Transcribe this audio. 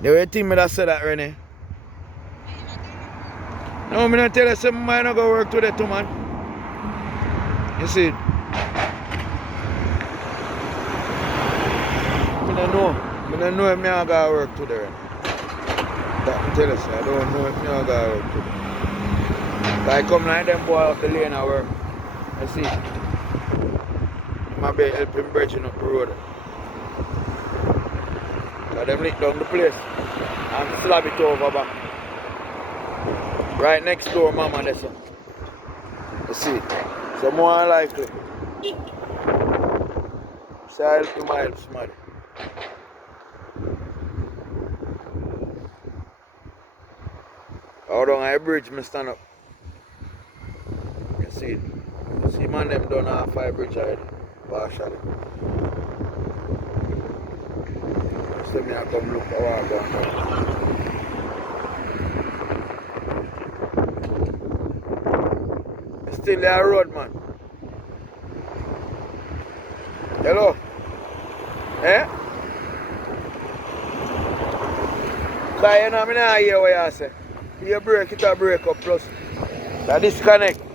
The way think me that say that, Renee? No, I'm not tell you something might not go work today too, man. You see? I don't know. I don't know if I got work today, Renee. That I tell you, I don't know if I got work today. If I come like them boy off the lane I work. You see? I might be helping bridging up the road. So them lick down the place and slab it over back. Right next door, mama, that's it. You see? So more likely. So I help you, my help somebody. Out on a bridge, me stand up. You see? You see man them done half a bridge already. Partially. So me I come look how I go now. Still there road, man. Hello? Eh? Because you know, I don't hear what you say. You break it or break up plus. That disconnect.